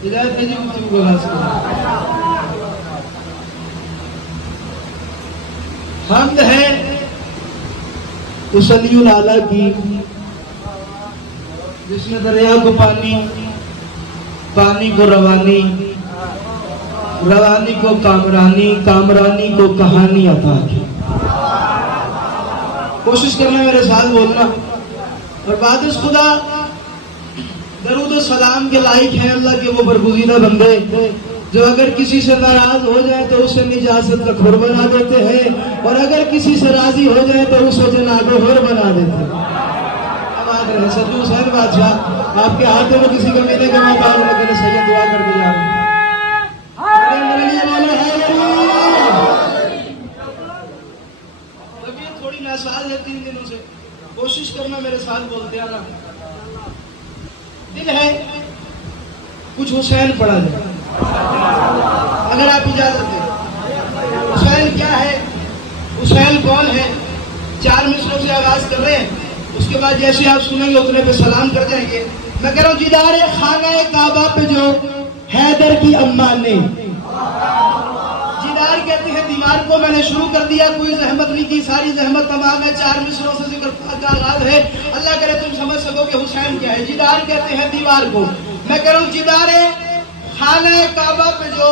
हिदायत है जी गुफ्तगू का रास्ता। हमद है उस अलीउल आला की जिसने दरिया को पानी, पानी को रवानी, रवानी को कामरानी, कामरानी को कहानी अता की। कोशिश करना मेरे साथ बोलना। और बाद खुदा दरूद सलाम के लायक हैं अल्लाह के वो बरगुज़ीदा बंदे जो अगर किसी से नाराज हो जाए तो उसे निजासत का खुर बना देते हैं, और अगर किसी से राजी हो जाए तो उसे जनाबे हुर बना देते हैं। अब आ रहे सद्दू हुसैन बादशाह आपके हाथों में किसी को मिले के मौका लगे, सैयद दुआ करके जा रहे हैं। थोड़ी नासाज है 3 दिनों से, कोशिश करना मेरे साथ बोलते आना। दिल है कुछ हुसैन पढ़ा जाए अगर आप इजाजत दें। हुसैन क्या है, हुसैन कौन है, 4 मिसरों से आगाज कर रहे हैं, उसके बाद जैसे आप सुनेंगे उतने पे सलाम कर जाएंगे। मैं कह रहा हूँ जिदार खाना काबा पे जो हैदर की अम्मा ने, जिदार कहते हैं दीवार को मैंने शुरू कर दिया, कोई जहमत नहीं की, सारी जहमत तमाम है, 4 मिसरों से जिक्र का आगाज है। अल्लाह करे तुम समझ सको कि हुसैन क्या है। जिदार कहते हैं दीवार को। मैं कह रहा हूँ जिदार खाना काबा पे जो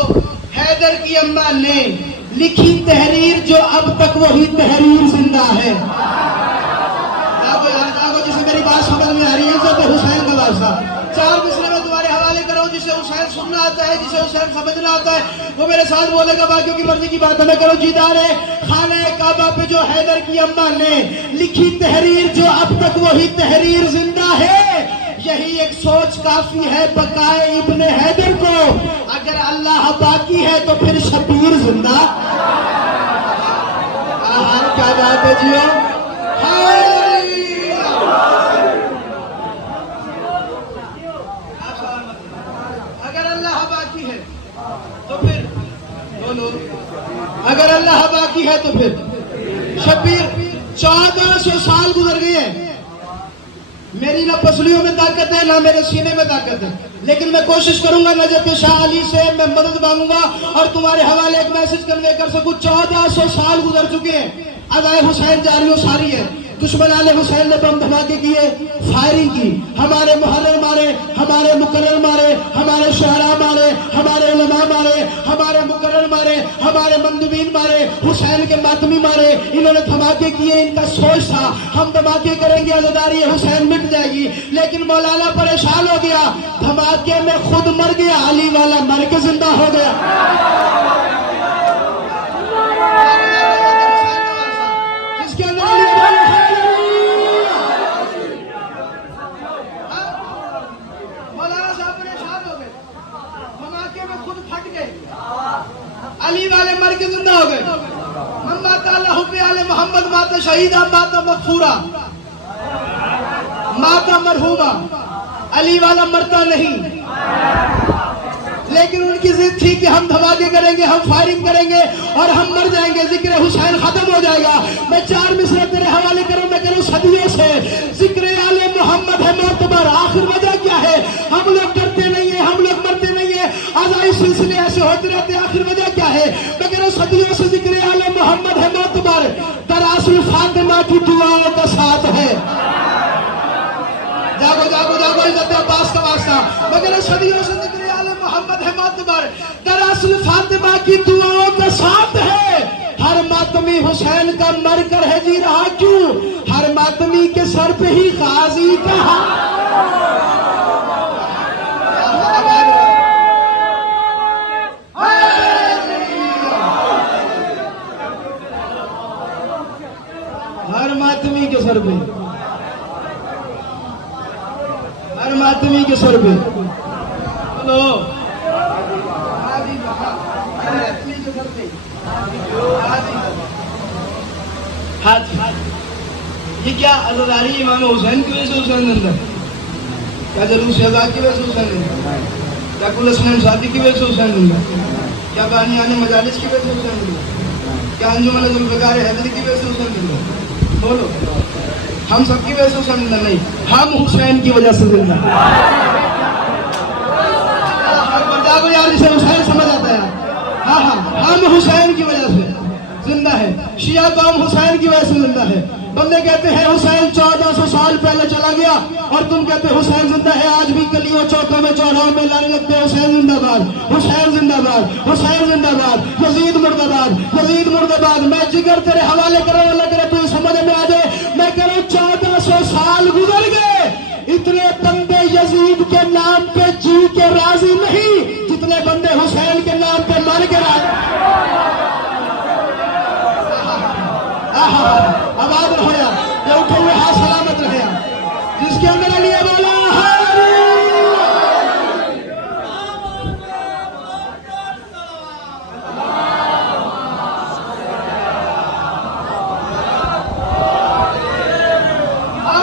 हैदर की अम्मा ने लिखी तहरीर, जो अब तक वही तहरीर जिंदा है। जिसे मेरी बात समझ में आ रही है तो हुसैन का वास्ता 4 मिसरे में तुम्हारे हवाले करो। जिसे हुसैन सुनना आता है, जिसे हुसैन समझना आता है, वो मेरे साथ बोलेगा, बाकियों की मर्जी की बात है। मैं करो जिदार खाना काबा पे जो हैदर की अम्मा ने लिखी तहरीर, जो अब तक वही तहरीर जिंदा है। यही एक सोच काफी है बकाए इब्ने हैदर को, अगर अल्लाह बाकी है तो फिर शबीर जिंदा। क्या बात है जियो। अगर अल्लाह बाकी है तो फिर बोलो, अगर अल्लाह बाकी है तो फिर शबीर। 1400 साल गुजर गए हैं, मेरी ना पसलियों में ताकत है ना मेरे सीने में ताकत है, लेकिन मैं कोशिश करूंगा नजफ शाह अली से मैं मदद मांगूंगा और तुम्हारे हवाले एक मैसेज कन्वे कर सकूं। 1400 साल गुजर चुके हैं, अदाए हुसैन जारी सारी है। दुश्मन आले हुसैन ने बम धमाके किए, फायरिंग की, हमारे मुहर्रिर मारे, हमारे मुकर्रर मारे, हमारे शहरा मारे, हमारे उलमा मारे, हमारे मुकर्रर मारे, हमारे मंदुबीन मारे, हुसैन के मातमी मारे। इन्होंने धमाके किए, इनका सोच था हम धमाके करेंगे आजादारी हुसैन मिट जाएगी, लेकिन मौलाना परेशान हो गया, धमाके में खुद मर गया, अली वाला मर के जिंदा हो गया। अली वाले मर के जिंदा हो गए। मोहम्मद माता शहीदा माता मगफूरा माता मरहूमा। अली वाला मरता नहीं, लेकिन उनकी जिद थी कि हम धमाके करेंगे, हम फायरिंग करेंगे और हम मर जाएंगे, जिक्र हुसैन खत्म हो जाएगा। मैं 4 मिसरे तेरे हवाले करूं, मैं करूं सदियों से जिक्र आले मोहम्मद है मोतबर। आखिर वजह क्या है, हम लोग डरते नहीं है, हम लोग मरते नहीं है, आजाई सिलसिले ऐसे होते रहते हैं, आखिर वजह क्या है। मैं कह रहा हूं सदियों से जिक्र आले मोहम्मद है मोतबर, दरअसल फातिमा की दुआओं का साथ है। जागो जागो जागो, इज्जत अब्बास का वास्ता। मैं कह रहा हूं सदियों से जिक्र आले मोहम्मद है मोतबर, दरअसल फातिमा की दुआओं का साथ है। हर मातमी हुसैन का मर कर है जी रहा क्यों, हर मातमी के सर पे ही गाजी का। हर मातमी के सर पे, हर मातमी के सर पे। हेलो हाथ, ये क्या अज़ादारी इमाम हुसैन की वजह से हुसैन जिंदा, क्या जलूस अज़ा की वजह से हुसैन जिंदा, क्या कुल असनान शादी की वजह से हुसैन जिंदा, क्या बानी आने मजालिस की वजह से हुसैन जिंदा, क्या अंजुमन ज़ुल्फ़िकार हैदरी की वजह से हुसैन जिंदा। बोलो, हम सबकी वजह से हुसैन जिंदा नहीं, हम हुसैन की वजह से जिंदा। जागो यार, जिसे हुसैन समझ आता है। हाँ हाँ, हम हुसैन की वजह से जिंदा है, शिया कौम हुसैन की वजह से जिंदा है। बंदे कहते हैं हुसैन 1400 साल पहले चला गया, और तुम कहते हुसैन जिंदा है। आज भी गलियों चौकों में चौराहों में लाने लगते हैं हुसैन जिंदाबाद, हुसैन जिंदाबाद, हुसैन जिंदाबाद, यजीद मुर्दाबाद, यजीद मुर्दाबाद। मैं जिगर तेरे हवाले करो, अल्लाह करे तू समझ में आ जाए। मैं कह रहा हूं 1400 साल गुजर गए, इतने बंदे यजीद के नाम पे जी के राजी नहीं जितने बंदे हुसैन के नाम पे मर के राजी। आबाद रहो यार, ये उठे हुए हाथ सलामत रहे यार। जिसके अंदर अली है बोला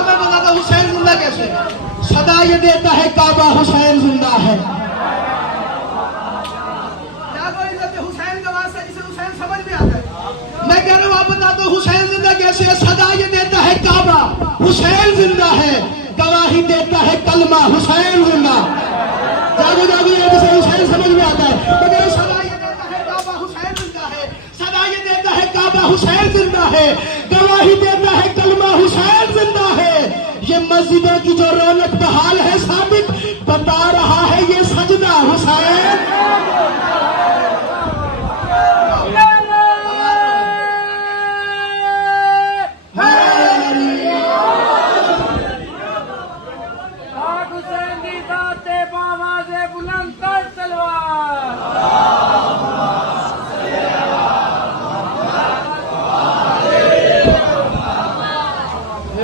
मैं बताता हुसैन जिंदा कैसे। सदा ये देता है काबा हुसैन जिंदा है। हुसैन का वास्ता जिसे हुसैन समझ में आता है। मैं कह रहा हूं आप बता दो हुसैन जिंदा कैसे है। सदा ये देता है काबा हुसैन जिंदा है, गवाही देता है कलमा हुसैन जिंदा। जागो जागो ये जिसे हुसैन समझ में आता है। मगर सदा ये देता है काबा हुसैन जिंदा है, सदा ये देता है काबा हुसैन जिंदा है, गवाही देता है कलमा हुसैन जिंदा है। ये मस्जिदों की जो रौनक बहाल है साबित बता रहा है ये सजना हुसैन।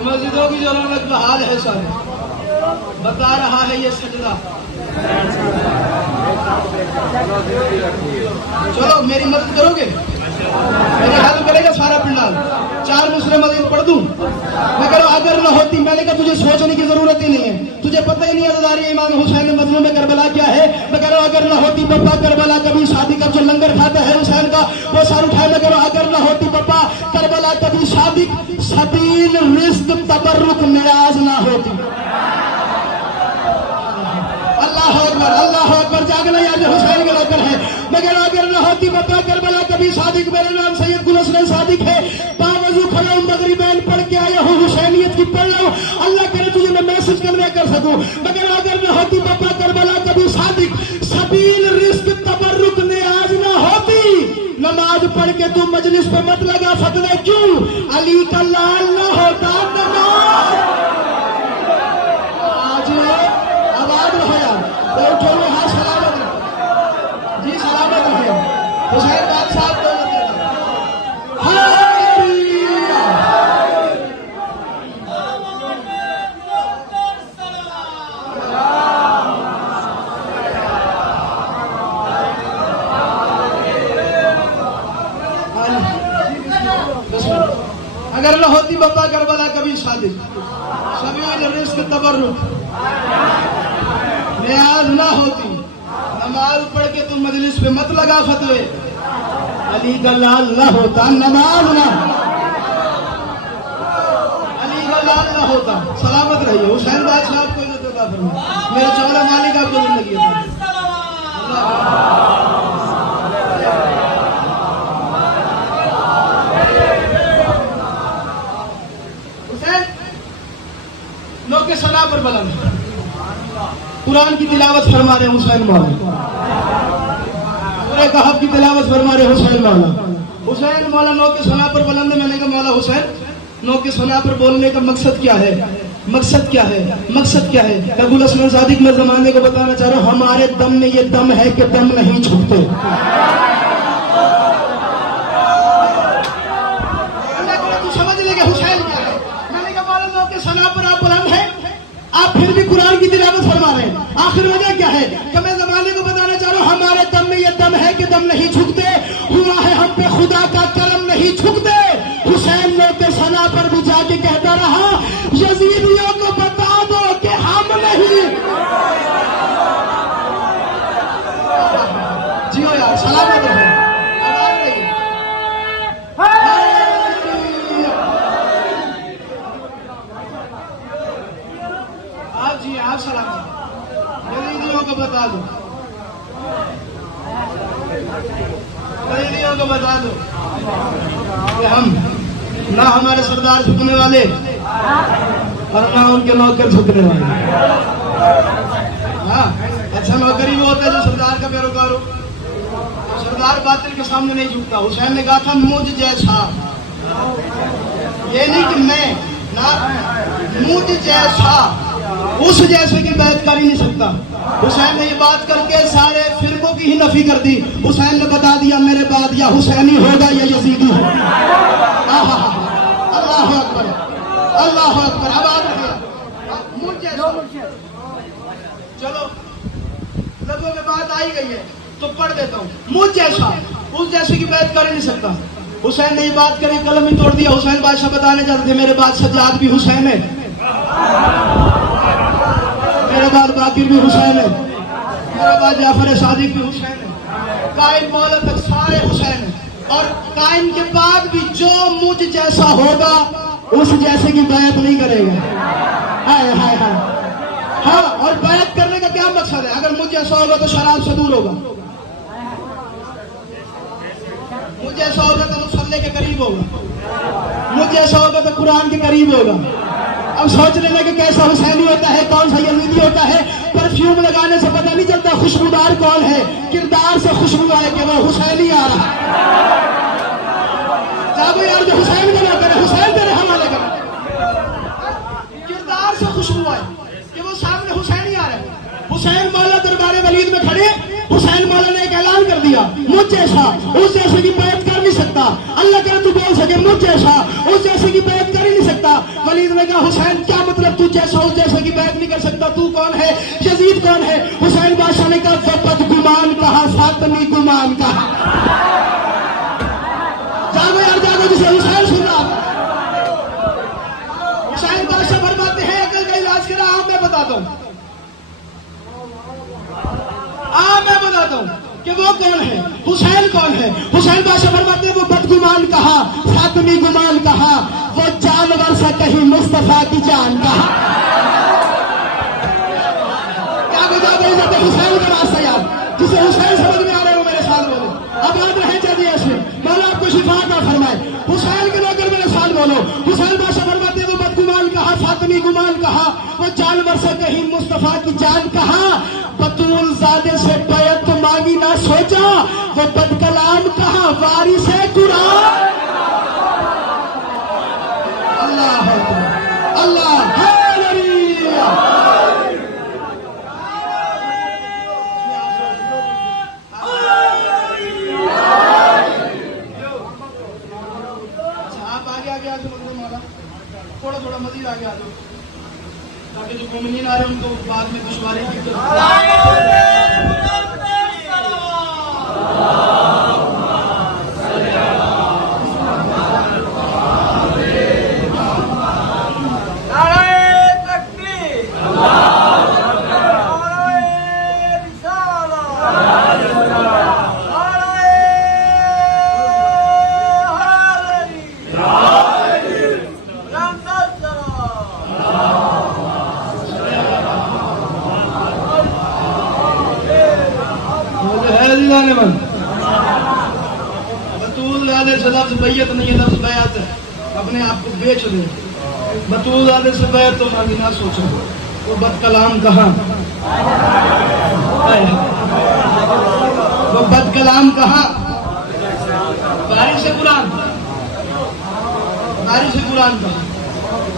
मस्जिदों की जो रौनक बहाल है सारे बता रहा है ये सजदा। चलो मेरी मदद करोगे, मेरा हेल्प करेगा सारा पिंडाल। 4 मुसरे मदद पढ़ दूं। मैं कह रहा हूं अगर न होती, मैंने कहा तुझे सोचने की जरूरत ही नहीं है, तुझे पता ही नहीं है अज़ारी इमाम हुसैन मजलूम में करबला क्या है। मैं कह रहा हूं अगर न होती पप्पा करबला कभी शादी का जो लंगर खाता है हुसैन का वो सार उठाए। मैं कह रहा हूं अगर न होती पप्पा करबला कभी शादी सबील रिस्क तबर्रुक नियाज ना होती। अल्लाह अकबर, जागना यार हुसैन के नौकर है। मगर अगर न होती पप्पा करबला कभी सादिक, मेरा नाम सैयद गुल हसन सादिक है। बावजू खड़ा हूं मगरिबैन पढ़ के आया हूं, हुसैनियत की पढ़ रहा हूं। अल्लाह करे तुझे मैं मैसेज कन्वे कर सकूं। मगर अगर न होती पप्पा करबला कभी सादिक सबील रिस्क तबर्रुक नियाज ना होती। नमाज पढ़ के तू मजलिस पे मत लगा फतवे क्यों, अली का लाल ना होता नमाज। आज आबाद रहो यार, उठो हुए हाथ सलामत जी, सलामत रहे। हुसैन बात साहब को अगर न होती बप्पा करबला कभी शादी सबील रिस्क तबर्रुक नियाज ना होती। नमाज पढ़ के तुम मजलिस पे मत लगा फतवे, अली का लाल ना होता नमाज ना, अली का लाल ना होता। सलामत रहिए। हुसैन बादशाह को इज्जत अता फरमाए। मेरे चौरा मालिक आपको जिंदगी अता। के सना पर बुलंद कुरान की तिलावत फरमा रहे हुसैन मौला, पूरे कहफ की तिलावत फरमा रहे हुसैन मौला। हुसैन मौला नौ के सना पर बुलंद। मैंने कहा मौला हुसैन नौ के सना पर बोलने का मकसद क्या है, मकसद क्या है, मकसद क्या है। गुल हसन सादिक मैं जमाने को बताना चाह रहा हूं, हमारे दम में ये दम है कि दम नहीं छूटते। तू समझ लेगा हुसैन क्या है। मैंने कहा मौला नौ के सना पर आप बुलंद है, आप फिर भी कुरान की तिलावत फरमा रहे हैं। आखिर वजह क्या है कि मैं जमाने को बताना चाह रहा हूं, हमारे दम में ये दम है कि दम नहीं झुकते। हुआ है हम पे खुदा का करम नहीं झुकते। हुसैन ने के सना पर भी जाके कहता रहा, यजीदियों को बता दो कि हम नहीं। जियो यार, सलामत रहो। आप सलामत, यजीदियों को बता दो बरेलियों को बता दो कि हम ना हमारे सरदार झुकने वाले और ना उनके नौकर झुकने वाले। हाँ, अच्छा नौकरी वो होता है जो सरदार का पैरोकार हो। सरदार बातिल के सामने नहीं झुकता। हुसैन ने कहा था मुझ जैसा, ये नहीं कि मैं ना, मुझ जैसा, उस जैसे की बैत कर ही नहीं सकता। हुसैन ने ये बात करके सारे फिरकों की ही नफी कर दी। हुसैन ने बता दिया मेरे बाद या हुसैनी होगा या यजीदी होगा। अल्लाह अकबर, अल्लाह अकबर। अब आप मुझ जैसा, चलो लोगों में बात आई गई है तो पढ़ देता हूँ। मुझ जैसा, उस जैसे की बैत कर ही नहीं सकता। हुसैन ने ये बात करी, कलम ही तोड़ दिया। हुसैन बादशाह बताने जाते थे मेरे बाद सज्जाद भी हुसैन है, मेरे बाद बाकिर भी हुसैन है, मेरे बाद जाफर सादिक भी हुसैन है, कायम मौला तक सारे हुसैन है। और कायम के बाद भी जो मुझ जैसा होगा उस जैसे की बैत नहीं करेगा। हाय हाय हाय। हाँ, और बैत करने का क्या मकसद है? अगर मुझ जैसा होगा तो शराब से दूर होगा, मुझ जैसा होगा तो मुसल्ले के करीब होगा, मुझ जैसा होगा तो कुरान के करीब होगा। अब सोचने लगे कैसा हुसैनी होता है, कौन सा यजीदी होता है। परफ्यूम लगाने से पता नहीं चलता खुशबूदार कौन है, किरदार से खुशबू आए कि वो हुसैनी आ रहा है। जाओ यार, जो हुसैन का ना करे, हुसैन तेरे हवाले करे। किरदार से खुशबू आए कि वो सामने हुसैनी आ रहा है। हुसैन मौला दरबारे वलीद में खड़े, हुसैन मौला ने एक ऐलान कर दिया, मुझ जैसा उस जैसे की बैत कर नहीं सकता। अल्लाह करे तू बोल सके मुझ जैसा उस जैसे की बैत कर ही नहीं सकता। वलीद ने कहा हुसैन क्या मतलब तू जैसा उस जैसे की बैत नहीं कर सकता, तू कौन है, यजीद कौन है? हुसैन बादशाह ने कहा वक़्त गुमान कहा, फातिमी गुमान कहा। जागो यार जागो, जिसे हुसैन सुन रहा। हुसैन बादशाह फरमाते हैं अकल का इलाज करा। आप मैं बताता हूँ, मैं बताता हूँ कि वो कौन है, हुसैन कौन है। हुसैन बादशाह फरमाते हैं वो बदगुमान कहा, फातिमी गुमान कहा, वो जानवर से कहीं मुस्तफा की जान कहा। क्या गुजार हुसैन का रास्ता यार, जिसे हुसैन समझ में आ रहे हो मेरे साथ बोलो। अब याद रहे जल्दी ऐसे मौला आपको शिफा अता फरमाए। हुसैन के नौकर मेरे साथ बोलो। हुसैन बादशाह फरमाते हैं वो बदगुमान कहा, फातिमी गुमान कहा, वो जानवर से कहीं मुस्तफा की जान कहा, बतूल ज़ादे से बैत मांगी ना सोचा, वो बदकलाम कहा, वारिस है कुरान। अल्लाह अल्लाह आप आगे आगे आगे बोलते मौला, थोड़ा थोड़ा मजीद आगे आ जाओ ताकि जो मोमिनीन आ रहे हैं उनको बाद में दुश्वारी की बतूल ज़ादे से लफ्ज़ बैयत नहीं है, लफ्ज़ बैत है। अपने आप को बेच दे। बतूल ज़ादे से बैत तो मांगी ना सोचो, वो बदकलाम कहाँ, वो बदकलाम कहाँ। वारिस से कुरान, वारिस से कुरान कहाँ।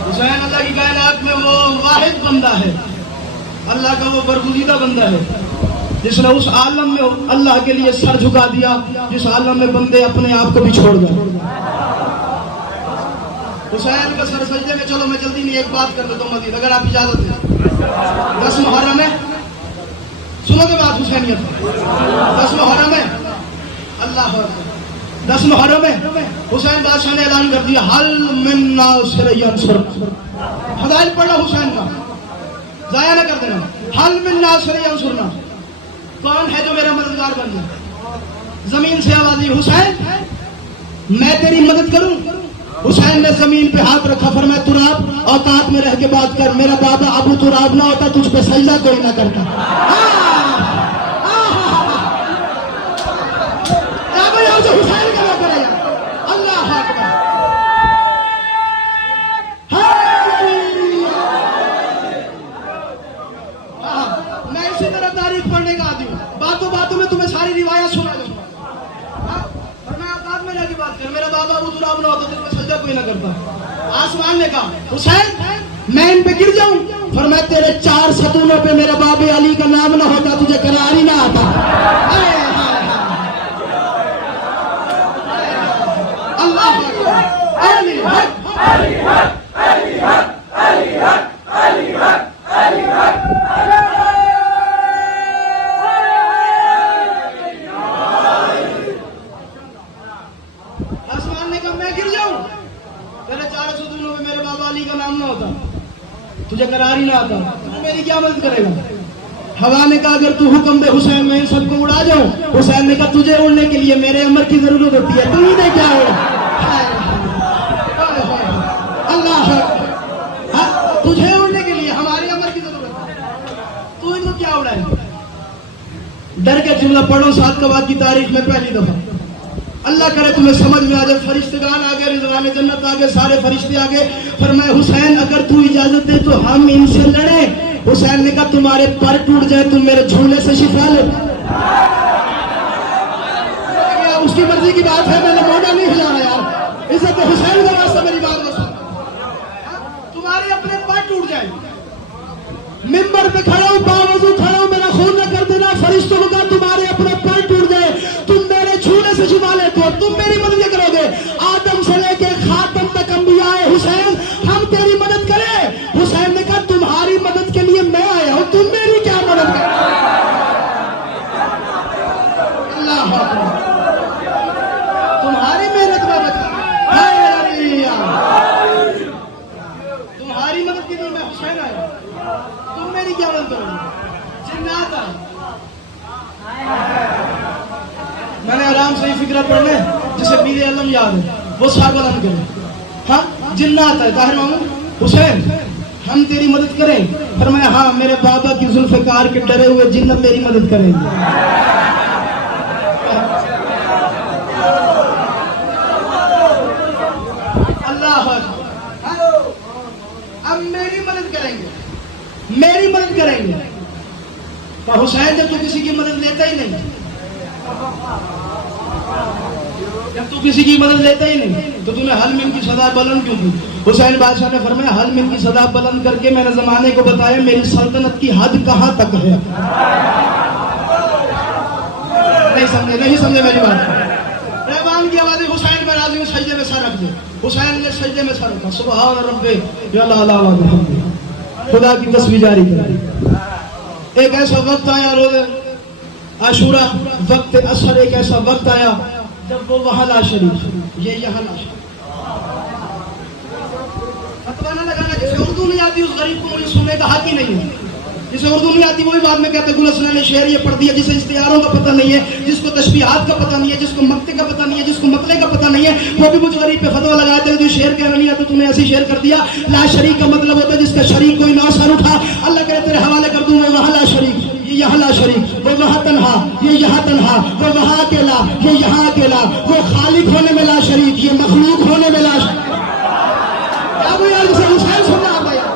हुसैन अल्लाह की कायनात में वो वाहिद बंदा है, अल्लाह का वो बरगुज़ीदा बंदा है जिसने उस आलम में अल्लाह के लिए सर झुका दिया जिस आलम में बंदे अपने आप को भी छोड़ गए। हुसैन का सर सजदे में। चलो मैं जल्दी नहीं एक बात कर देता हूँ मजीद, अगर आप इजाजत है। 10 मुहर्रम है, सुनोगे बात हुसैनियत। 10 मुहर्रम है, अल्लाह 10 मुहर्रम है। हुसैन बादशाह ने ऐलान कर दिया हल मिन नासिर यंसुर। फज़ाइल पढ़ना हुसैन का, जाया ना कर देना। हल मिन नासिर यंसुरना, कौन है जो मेरा मददगार बन जाए। जमीन से आवाज आई हुसैन मैं तेरी मदद करूं। हुसैन ने जमीन पे हाथ रखा, फरमाया तुराब औकात में रह के बात कर, मेरा बाबा अबू तुराब ना होता तुझ पे सजदा कोई ना करता। पढ़ने का आदमी हूँ, बातों बातों में तुम्हें सारी रिवायत सुना दूंगा। हाँ? और मैं औकात में जाके बात कर, मेरा बाबा अबू दुराब ना होता तो इसमें सजदा कोई ना करता। आसमान ने कहा हुसैन मैं इन पे गिर जाऊं, फरमाया तेरे 4 सतूनों पे मेरे बाबे अली का नाम ना होता तुझे करार ही ना आता। अल्लाह अली हक अली हक अली हक अली हक अली हक अली हक। आसमान ने कहा मैं गिर जाऊं, तेरे 4 सतूनों पे मेरे बाबा अली का नाम ना होता तुझे करार ही ना आता, तू मेरी क्या मदद करेगा। हवा ने कहा अगर तू हुक्म दे हुसैन मैं इन सबको उड़ा जाऊं। हुसैन ने कहा तुझे उड़ने के लिए मेरे अमर की जरूरत होती है, तू ही दे क्या उड़ा। अल्लाह तुझे उड़ने के लिए हमारे अमर की जरूरत है, तू ही तो क्या उड़ाए। डर के जुमला पढ़ो सादकाबाद की तारीख में पहली दफा। अल्लाह करे तुम्हें समझ में आ जाए। फरिश्तेगान आ गए, रिजवान जन्नत आ गए, सारे फरिश्ते आ गए। फरमाया हुसैन अगर तू इजाजत दे तो हम इनसे लड़े। हुसैन ने कहा तुम्हारे पर टूट जाए तुम मेरे झूले से शिफा लो। उसकी मर्जी की बात है, मैंने मोटा नहीं हिलाना यार, इज्जत हुसैन का वास्ता मेरी बात में सुन। तुम्हारे अपने पर टूट जाए, मिंबर पे खड़ा हूं बावजूद खड़ा हूं, मेरा खून न कर देना। फरिश्तों को कहा तुम्हारे अपने पर टूट जाए तुम मेरे झूले से छिपा लेते हो, तुम मेरी मदद करोगे। आदम से लेके खातम तक अंबिया है हुसैन, हम तेरी मदद करें। हुसैन ने कहा तुम्हारी मदद के लिए मैं आया हूं, तुम मेरी क्या मदद करो। अल्लाह तुम्हारी मेहनत में बचा, तुम्हारी मदद के लिए मैं हुसैन आया, तुम मेरी क्या मदद करोगे। जिन्नात मैंने आराम से ही फिक्र पढ़ने जिसे मीरे आलम याद है वो सागवान करे। हाँ जिन्नात है ताहिर मामू हुसैन हम तेरी मदद करें। फरमाया हाँ मेरे बाबा की जुल्फ़िकार के डरे हुए जिन्नत मेरी मदद करेंगे। अल्लाह अब मेरी मदद करेंगे, मेरी मदद करेंगे। तो हुसैन जब तू किसी की मदद लेता ही नहीं, जब तू किसी की मदद लेता ही नहीं तो तूने हल मिन की सदा बुलंद क्यों की। हुसैन बादशाह ने फरमाया हल मिन की सदा बुलंद करके मैंने जमाने को बताया मेरी सल्तनत की हद कहां तक है। नहीं समझे मेरी बात। रहमान की आवाज़ हुसैन में राजी सजदे में सर रख दे। हुसैन ने सजदे में सर रखा, सुभान रब्बे या ला ला खुदा की तस्बीह जारी कर। एक ऐसा वक्त आया रोज़े आशूरा वक्त असर, एक ऐसा वक्त आया जब वो वहां ला शरीफ ये यहाँ ला शरीफ। फतवा ना लगाना, जिसे उर्दू नहीं आती उस गरीब को मुझे सुनने का हक ही नहीं है। जिसे उर्दू नहीं आती वो भी बाद में कहते गुलसना ने शेर ये पढ़ दिया। जिसे इस्तियारों का पता नहीं है, जिसको तशबीहात का पता नहीं है, जिसको मक्ते का पता नहीं है, जिसको मतले का पता नहीं है, वो भी मुझ गरीब पे फतवा लगाते हैं। तो शेर कहना नहीं आता तूने ऐसी शेर कर दिया। ला शरीक का मतलब होता है जिसका शरीक कोई ना सर उठा। अल्लाह करे तेरे हवाले कर दूं मैं वहां ला शरीक ये यहाँ ला शरीक, वो वहां तन्हा ये यहाँ तन्हा, वो वहां अकेला ये यहाँ अकेला, वो खालिक होने में ला शरीक ये मखलूक होने में ला शरीक। हुसैन सुनना आता यार,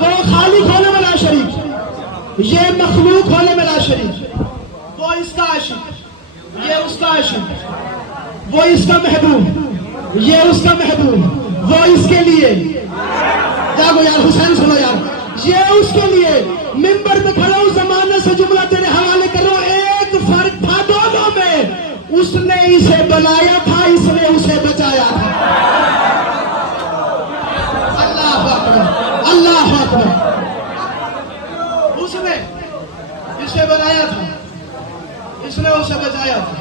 वो खालिक होने में ला शरीक ये मखलूक होने में ला शरीक। वो इसका आशिक ये उसका आशिक, वो इसका महबूब ये उसका महबूब, वो इसके लिए जागो यार हुसैन सुनो यार, ये उसके लिए मिंबर पे खड़ा हूं जमाने से जुमला तेरे हवाले करो। एक फर्क था दोनों में, उसने इसे बनाया था इसने उसे बचाया था। अल्लाह अकबर अल्लाह अकबर। उसने इसे बनाया था इसने उसे बचाया था,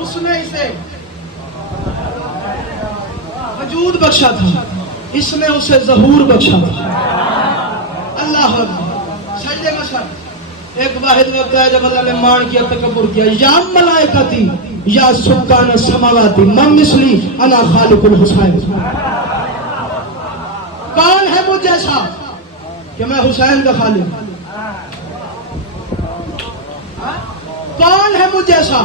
उसने इसे वजूद बख्शा था इसने उसे ज़हूर बख्शा था। अल्लाह सजदे में सर। एक वाहिद वक्त है जब अल्लाह ने मान किया तकब्बुर किया। या मलाइकती या सुकान समावाती ममिसली अना खालिकुल हुसैन। कौन है मुझ जैसा कि मैं हुसैन का खालिक। कौन है मुझ जैसा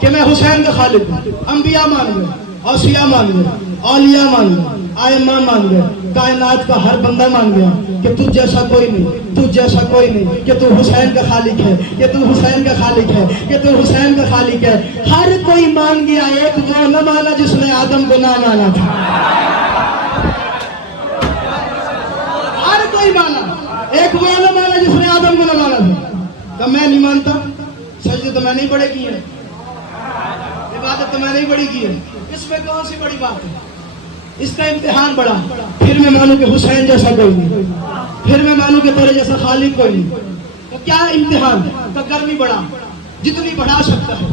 कि मैं हुसैन का खालिक हूं। अंबिया मान गए, औसिया मान गए, औलिया मान गए, आए मां मान गए, कायनात का हर बंदा मान गया कि तू जैसा कोई नहीं, तू जैसा कोई नहीं, कि तू हुसैन का खालिक है, कि तू हुसैन का खालिक है, कि तू हुसैन का खालिक है। हर कोई मान गया, एक वो न माना जिसने आदम को ना माना था। हर कोई माना, एक वो न माना जिसने आदम को न माना था। तो मैं नहीं मानता, सजदे तो मैंने ही बड़े किए, इबादत तो मैंने ही बड़ी की है, इसमें कौन सी बड़ी बात है? इसका इम्तिहान बड़ा, फिर मैं मानूं कि हुसैन जैसा कोई नहीं, फिर मैं मानूं कि तेरे जैसा खालिक कोई नहीं। तो क्या इम्तिहान? तो गर्मी बढ़ा, जितनी बढ़ा सकता है,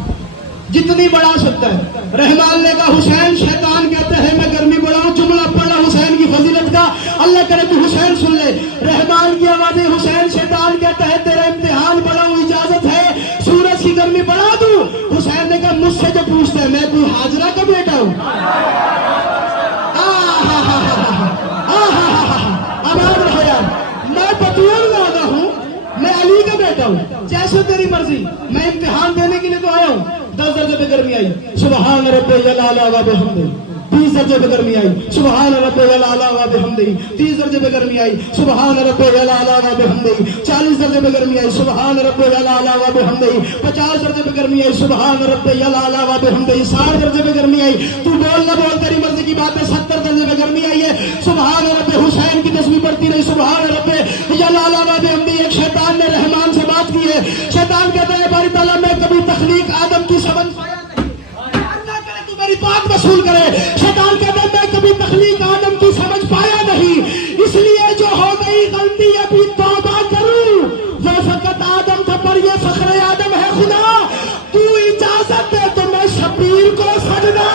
जितनी बढ़ा सकता है। रहमान ने कहा हुसैन शैतान कहते हैं मैं गर्मी बढ़ाऊं, जुमला पढ़ा हुसैन की फजीलत का, अल्लाह करे तू हुसैन सुन ले। रहमान की आवाज़ हुसैन शैतान कहता है तेरा इम्तिहान बढ़ाऊं, इजाजत है सूरज की गर्मी बढ़ा दूं। हुसैन ने कहा मुझसे जो पूछते हैं मैं कोई हाजरा का बेटा हूं? आबाद रहो यार, मैं बतूल लादा हूँ, मैं अली का बेटा हूँ, जैसे तेरी मर्जी। मैं इम्तिहान देने के लिए तो आया हूँ। 10 दर्जे पे गर्मी आई, सुबहान रब्बिल आला व बिहम्दिही। 20 दर्जे पे गर्मी आई, सुबहान रब्बिल आला व बिहम्दिही। 30 दर्जे पे गर्मी आई, सुबहान रब्बिल आला व बिहम्दिही। 40 दर्जे पे गर्मी आई, सुबहान रब्बिल आला व बिहम्दिही। 50 दर्जे पे गर्मी आई, सुबहान रब्बिल आला व बिहम्दिही। 60 दर्जे पे गर्मी आई, तू बोल ना बोल तेरी मर्जी की बात है। 70 दर्जे पे गर्मी आई है, सुबहान रब्बिल हुसैन की तस्बीह पढ़ती रही, सुबहान रब्बिल आला व बिहम्दिही। एक शैतान ने रहमान से बात की है, शैतान कहता है बारी ताला मैं कभी तख्लीक आदम की समझ पाया नहीं, अल्लाह करे तू मेरी बात वसूल करे। शैतान कहता है मैं कभी तख्लीक आदम की समझ पाया नहीं, इसलिए जो हो गई गलती अभी तौबा करूं। वो फकत आदम था पर ये फखरे आदम है खुदा, तू इजाजत दे तो मैं शबीर को सजदा।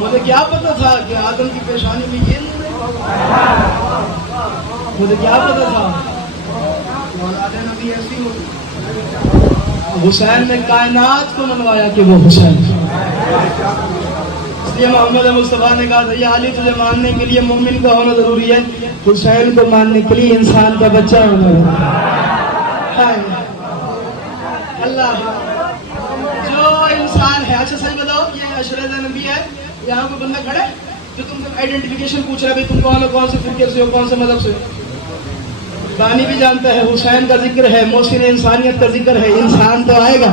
मुझे क्या पता था कि आदम की पेशानी में ये नूर है, मुझे क्या पता था औलादे नबी ऐसी होती। हुसैन ने कायनात को मनवाया कि वो हुसैन। इसलिए मोहम्मद मुस्तफा ने कहा था या अली तुझे मानने के लिए मोमिन का होना जरूरी है, हुसैन को मानने के लिए इंसान का बच्चा होना है। अल्लाह जो इंसान है, अच्छा सच बताओ ये अशरत नबी है, यहाँ पे बंदा खड़े जो तुमसे आइडेंटिफिकेशन पूछ रहा है, भाई तुम कौन हो, कौन से फिरके से हो, कौन से मजहब से हो। बानी भी जानता है हुसैन का जिक्र है, मोहसिन इंसानियत का जिक्र है, इंसान तो आएगा।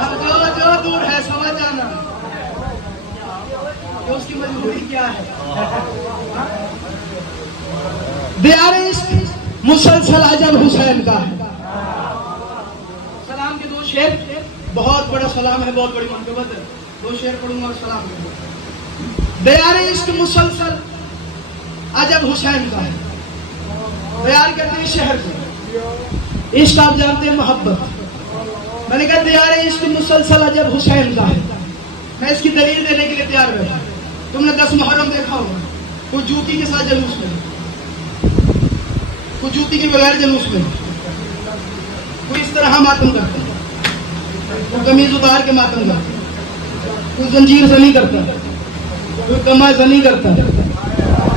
अब जो दूर है समझ जाना कि उसकी मजबूरी क्या है। दियारे इश्क मुसलसल अजब हुसैन का है। सलाम के 2 शेर, बहुत बड़ा सलाम है, बहुत बड़ी मनकबत है। 2 शेर पढ़ूंगा और सलाम करूंगा। दियारे इश्क मुसलसल अजब हुसैन का है। दियार कहते हैं शहर को, इश्क आप जानते हैं मोहब्बत। मैंने कहा दियारे इश्क मुसलसल अजब हुसैन का है। मैं इसकी दलील देने के लिए तैयार बैठा। तुमने 10 मुहर्रम देखा होगा, कोई जूती के साथ जलूस में, कोई जूती के बगैर जलूस में, कोई इस तरह मातम करता है, कोई कमीज उतार के मातम करता है, कोई जंजीर से नहीं करता, कोई कमा से नहीं करता,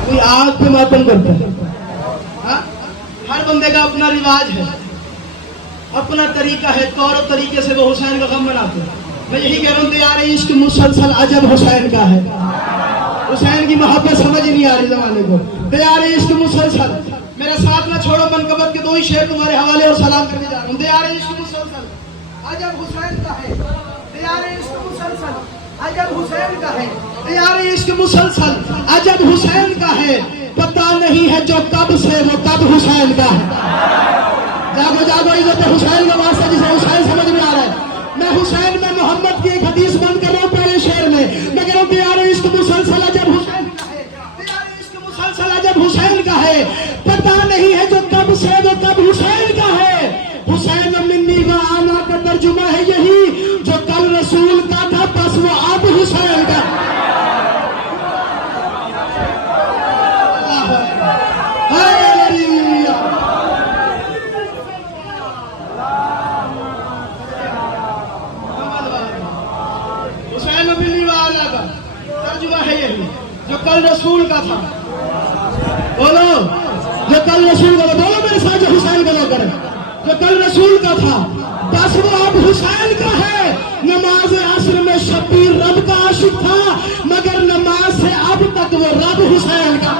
कोई आग पे मातम करता है। हाँ? हर बंदे का अपना रिवाज है, अपना तरीका है, तौर और तरीके से वो हुसैन का गम मनाते हैं। मैं यही कह रहा हूँ यार इश्क मुसलसल अजब हुसैन का है। हुसैन की मोहब्बत समझ ही नहीं आ रही जमाने को। तो यार इश्क मुसलसल, मेरा साथ ना छोड़ो, मनकबत के 2 ही शेर तुम्हारे हवाले और सलाम करने जा रहा हूँ। यार इश्क मुसलसल अजब हुसैन का है। यार इश्क मुसलसल अजब हुसैन का है। यार इश्क मुसलसल अजब हुसैन का है। पता नहीं है जो कब से वो कब हुसैन का है। जागो जागो, इज्जत हुसैन का वास्ता जिसे हुसैन समझ में आ रहा है। मैं हुसैन में मोहम्मद की एक हदीस बंद कर रहा हूँ पहले शेर में। मैं कह रहा हूँ यार इश्क मुसलसल अजब हुसैन का है। यार इश्क मुसलसल अजब हुसैन का है। पता नहीं है जो कब से वो कब हुसैन का है। हुसैन मिन्नी व आना का तर्जुमा है यही, जो कल रसूल का था बस वो अब हुसैन का। कल रसूल का था, बोलो जो कल रसूल का था, बोलो मेरे साथ जो हुसैन का लो करें, जो कल रसूल का था बस वो अब हुसैन का है। नमाज असर में शब्बीर रब का आशिक था, मगर नमाज से अब तक वो रब हुसैन का।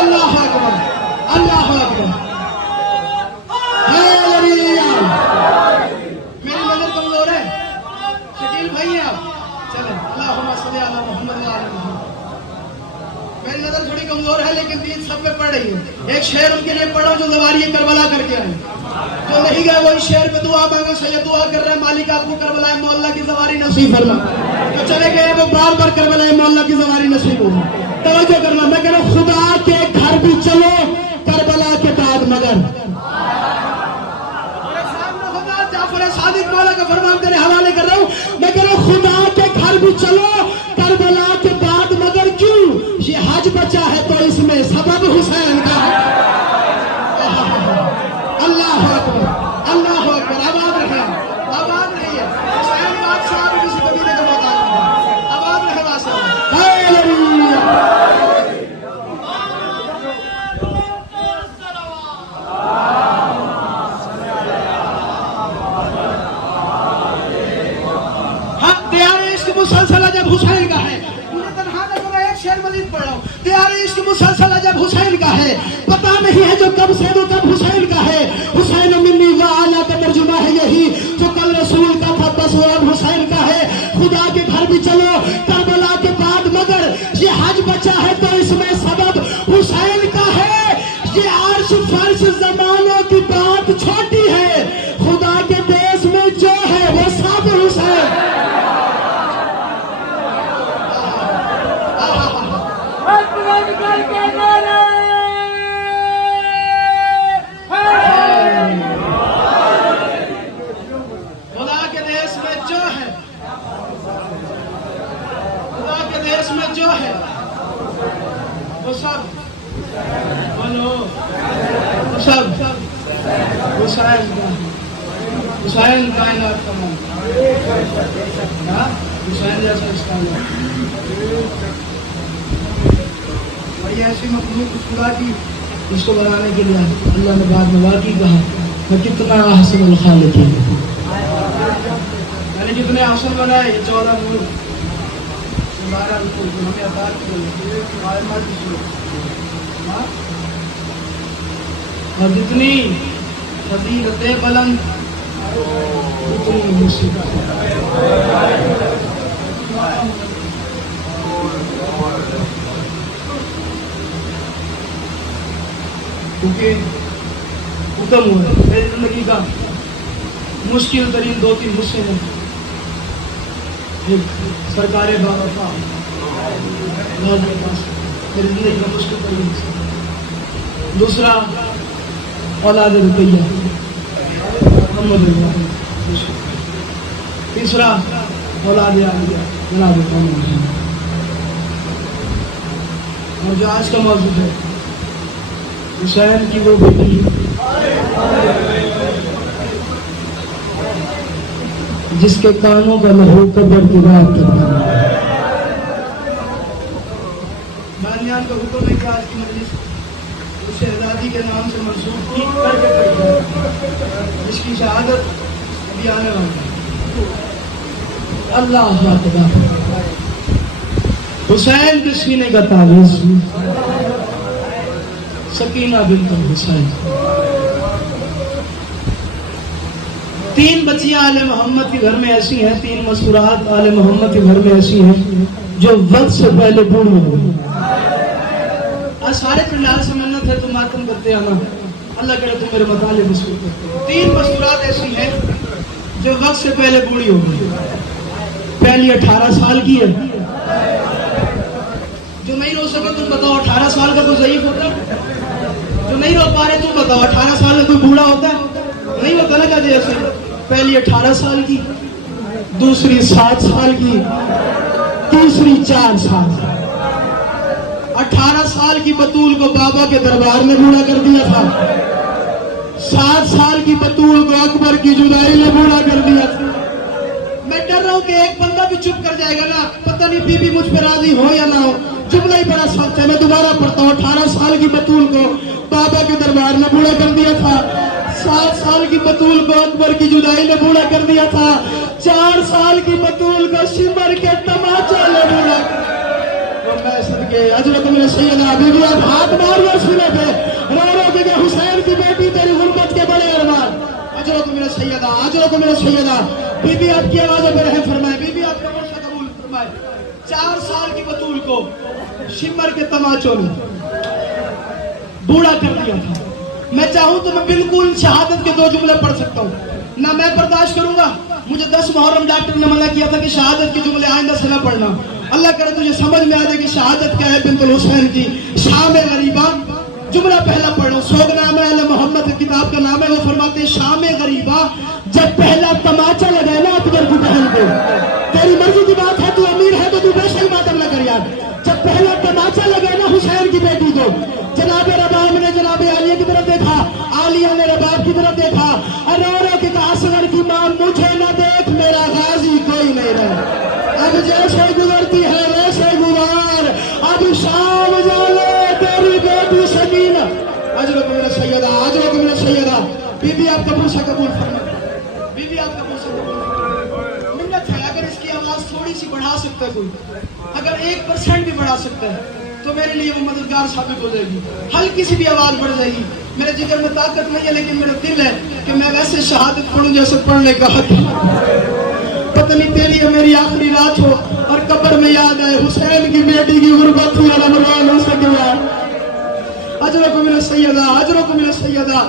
अल्लाह अकबर, अल्लाह अकबर। मेरी नजर कमजोर है, शकील भाई है आप, चले अल्लाहुम्मा सल्ली अला मुहम्मद व आले मुहम्मद। मेरी नजर थोड़ी कमजोर है लेकिन दीन सब पे पड़ रही है। एक शेर उनके लिए पढ़ो जो ज़वारी करबला करके आए, जो नहीं गए वही शेर पे दुआ मांगो। सैयद दुआ कर रहे हैं मालिक आपको करबला मोहल्ला की ज़वारी नसीब फरमा, जो चले गए वो बार बार करबला मोहल्ला की ज़वारी नसीब हो। तवज्जो करना, मैं कह रहा हूं खुदा के घर भी चलो करबला के बाद, मगर जाफर सादिक मौला का फरमान तेरे हवाले कर रहा हूं, मैं कह रहा हूं खुदा के घर भी चलो करबला के बाद, मगर क्यों? ये हज बचा है तो इसमें सबब हुसैन का है। अल्लाह अकबर, अल्लाह अकबर। आबाद रहे, आबाद रहिए। हुसैन बादशाह भी किसी कबीले का मोहताज नहीं, आबाद रहे वासा। हाँ, तेरे इश्क मुसलसल जब हुसैन का है, शेर मजीद पढ़ रहा हूं, तेरे इश्क मुसलसल जब हुसैन का है, पता नहीं है जो कब से वो कब हुसैन का है। हुसैन मिन्नी व आला का तर्जुमा है यही, जो कल रसूल का था बस वो अब हुसैन का है। खुदा के घर भी चलो करबला के बाद, मगर ये हज बचा है तो इसमें सबब हुसैन का है। ये अर्श फर्श जमानों की बात छोटी है, खुदा के देश में जो है वो सब हुसैन। खुदा के देश में जो है, खुदा के देश में जो है वो सब, बोलो वो सब हुसैन का, हुसैन कायनात का नाम, हुसैन जैसा इसका ये ऐसी मखलूक खुदा की, इसको बनाने के लिए अल्लाह ने बाद में वाकई कहा मैं कितना हसन खालिकीन, मैंने जितने हसन बनाए ये 14 नूर 12 रुकू हमें अता किए, और जितनी फजीलतें बुलंद उतनी मुसीबत। क्योंकि हुक्म हुआ मेरी जिंदगी का मुश्किल तरीन 2-3 हिस्से हैं। एक सरकार बावफा मेरी जिंदगी का मुश्किल तरीन हिस्सा, दूसरा औलाद रुपया मोहम्मद, तीसरा औलाद आलिया जनाब मोहम्मद, और जो आज का मौजूद है हुसैन की वो बेटी जिसके कानों का लहू कब्र की रात करता है। बानियान का हुक्म है कि आज की मजलिस उस शहजादी के नाम से मंसूब की करके पड़ी, जिसकी शहादत अभी आने वाली है। अल्लाह अकबर। हुसैन के सीने का तावीज़ सकीना बिन्त हुसैन। 3 बच्चियां आले मोहम्मद के घर में ऐसी हैं, 3 मसूरात आले मोहम्मद के घर में ऐसी हैं जो वक्त से पहले बूढ़ी हो गई। आज सारे पंडाल से मन्नत है तुम मातम करते आना, अल्लाह करे तुम मेरे मताले मसूर करते हो। 3 मसूरात ऐसी हैं जो वक्त से पहले बूढ़ी हो गई। पहली 18 साल की है, जो नहीं रो सके तुम बताओ 18 साल का तो ज़ईफ होता है, जो नहीं रो पा रहे तुम बताओ 18 साल का कोई बूढ़ा होता है? नहीं होता ना। क्या जैसे पहली 18 साल की, दूसरी 7 साल की, तीसरी 4 साल। 18 साल की बतूल को बाबा के दरबार में बूढ़ा कर दिया था, 7 साल की बतूल को अकबर की जुदाई में बूढ़ा कर दिया था। मैं डर रहा हूँ कि एक बंदा भी चुप कर जाएगा ना, पता नहीं बीबी मुझ पर राजी हो या ना हो। जुमला ही बड़ा सख्त है, मैं दोबारा पढ़ता हूँ। 18 साल की बतूल को बाबा के दरबार ने बूढ़ा कर दिया था। 7 साल की बतूल को अकबर की जुदाई ने बूढ़ा कर दिया था। 4 साल की बतूल को शिमर के तमाचा ने बूढ़ा अजरत मेरे सैयदा बीबी, आप हाथ मारिए सीने पे, रो रो के हुसैन की बेटी तेरी गुर्बत के बड़े अरमान। अजरत मेरे सैयदा, अजरत मेरे सैयदा बीबी, आपकी आवाजों पर रहम फरमाए। बीबी आपका वर्षा कबूल फरमाए। 4 साल की बतूल को शिमर के तमाचों ने बूढ़ा कर दिया था। मैं चाहूं तो मैं बिल्कुल शहादत के 2 जुमले पढ़ सकता हूँ ना, मैं बर्दाश्त करूंगा। मुझे 10 मुहर्रम डॉक्टर ने मना किया था कि शहादत के जुमले आइंदा से ना पढ़ना। अल्लाह करे तुझे समझ में आ जाए कि शहादत क्या है। बिन्तुल हुसैन की शाम गरीबा जुमला पहला पढ़ो। सोगनामा अल मोहम्मद किताब का नाम है। वो फरमाते शाम गरीबा, जब पहला तमाचा लगाए ना अकबर की बहन को, तेरी मर्जी की बात है, तू अमीर है तो तू बेशक बात न कर यार। जब पहला तमाचा लगाए ना हुसैन की बेटी को, जनाब रबाब ने जनाब आलिया की तरफ देखा, आलिया ने रबाब की तरफ देखा, अरोरा के असगर की मां, मुझे न देख मेरा गाजी कोई नहीं रहे। अब जैसे गुजरती है वैसे गुजार, अब शाम जाने तेरी बेटी सकीना। अजर को मेरा सैयदा, अजर को मेरा सैयदा बीबी, आपका पुरसा कबूल फरमाए। बीबी आपका पुरसा कबूल मिन्नत है। अगर इसकी आवाज थोड़ी सी बढ़ा सकता है कोई, अगर 1% भी बढ़ा सकता है तो मेरे लिए वो मददगार साबित हो जाएगी। हल्की सी भी आवाज बढ़ जाएगी। मेरे जिगर में ताकत नहीं है, लेकिन मेरा दिल है कि मैं वैसे शहादत पढ़ूं जैसे पढ़ने का हक है। पता नहीं तेरी है मेरी आखिरी रात हो और कब्र में याद आए हुसैन की बेटी की गुर्बत हुई रमजान हो सके यार। अजरों को मेरा सैयदा, अजरों को मेरा सैयदा।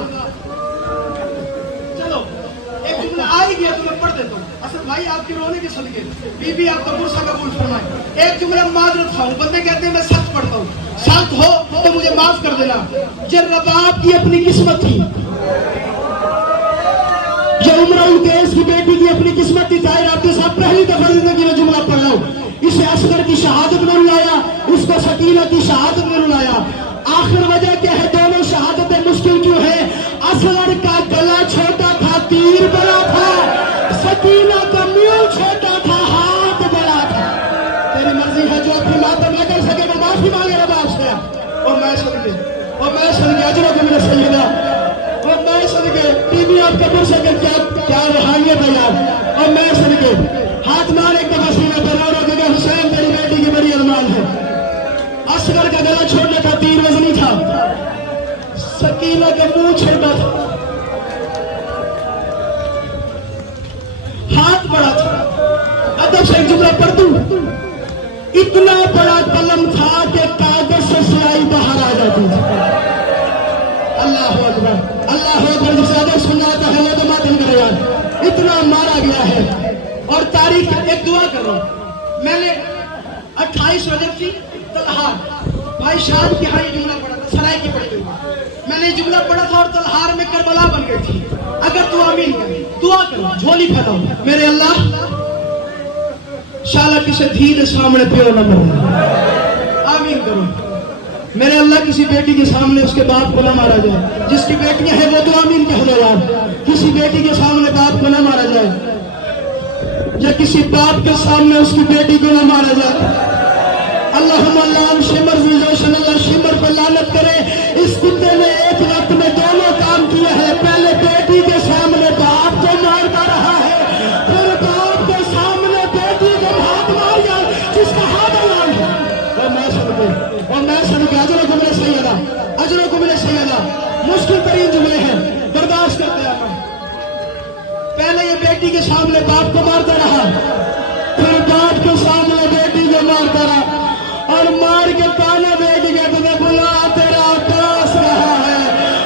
चलो एक जुमला आ ही गया तो मैं पढ़ देता हूँ। असद भाई आपके रोने के सदके बीबी आपका पुरसा कबूल फरमाए। एक जुमला माजरत खाऊं, बंदे कहते हैं मैं सख्त पढ़ता हूँ, सख्त हो तो मुझे माफ कर देना। जब रबाब की अपनी किस्मत थी, जो उमर केस की बेटी की अपनी किस्मत थी। ताहिर आपके साथ पहली दफा जिंदगी में जुमला पढ़ रहा हूँ। इसे असगर की शहादत में रुलाया, उसको सकीना की शहादत में रुलाया। आखिर वजह क्या है, दोनों शहादतें मुश्किल क्यों है? असगर का गला छोटा था, तीर बड़ा था, सकीना का मुंह छोटा था, हाथ बड़ा था। तेरी मर्जी है, जो अपनी मातम न कर सके वो माफी मांगे रबाब से। और मैं सदके, और मैं सदके अजरों को मेरा सैयदा, और मैं सदके बीबी आपका पुरसा के क्या रूहानियत है यार। और मैं सदके हाथ मार एक दफा सीने पर और जगह हुसैन तेरी बेटी की बड़ी अरमान है। असगर का गला छोटा था, तीर वजनी था, सकीना का मुंह छोटा था, हाथ बड़ा था। अदब से एक जुमला पढ़ दूं। इतना बड़ा कलम था कि कागज से स्याही बाहर आ जाती थी। अल्लाह अकबर, अल्लाह अकबर। जिसे अदब सुनना आता है वो तो मातम करे यार। इतना मारा गया है। और तारीख एक दुआ कर रहा हूं। मैंने 28 रजब की तलहार भाई शाम की हाई जुमला पढ़ा था, सराय की पढ़ी हुई। मैंने जुमला पढ़ा था और तलहार में करबला बन गई थी। अगर तू आमीन कर, दुआ करो, झोली फैलाओ। मेरे अल्लाह शाला किसी धीरे सामने पियो न मरना। आमीन करो। मेरे अल्लाह किसी बेटी के सामने उसके बाप को न मारा जाए। जिसकी बेटियां हैं वो तो आमीन कह दो यार। किसी बेटी के सामने बाप को न मारा जाए, या किसी बाप के सामने उसकी बेटी को न मारा जाए। अल्लाह शिमर पर लानत करे। इस कुत्ते ने एक वक्त में दोनों काम किए हैं। पहले बेटी के सामने बाप को मारता रहा है, फिर बाप के सामने बेटी को हाथ मार गया जिसका हाथ अलग है। और मैं सदके अजरों को मेरे सैयदा, अजरों को मेरे सैयदा। मुश्किल तरीन जुमले हैं, बर्दाश्त करते हैं। पहले ये बेटी के सामने बाप को मारता रहा, फिर बाप के सामने बेटी को मारता रहा, और मार के ताना दे के तुम्हें बुला तेरा अब्बास रहा है,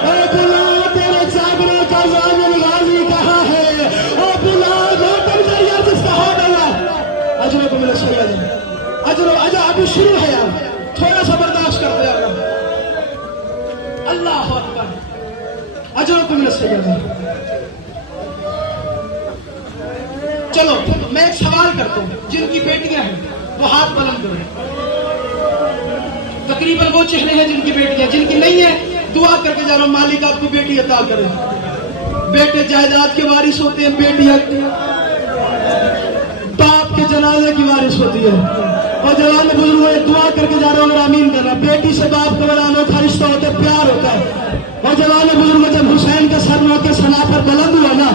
और बुला तेरे चाबरों का जामिल गाजी कहा है, और बुला गौतम जरिया जिसका हाथ आया। अजरों को मेरे सैयदा, अजरों अजा अभी शुरू है यार, थोड़ा सा बर्दाश्त करते हैं। अल्लाह अकबर। अजरों को मेरे सैयदा। चलो मैं एक सवाल करता हूं, जिनकी बेटियां हैं वो हाथ बुलंद करें। तकरीबन वो चेहरे हैं जिनकी बेटियां, जिनकी नहीं है दुआ करके जा रहा हूं, मालिक आपको बेटी अता करे। बेटे जायदाद के वारिस होते हैं, बेटियां जनाजे की वारिस होती है। और जवान बुजुर्गों एक दुआ करके जा रहे हो, अगर आमीन करना। बेटी से बाप का बड़ा अनोखा रिश्ता होता है, प्यार होता है। और जवान बुजुर्गों जब हुसैन का सर के सना पर बुलंद हुआ ना,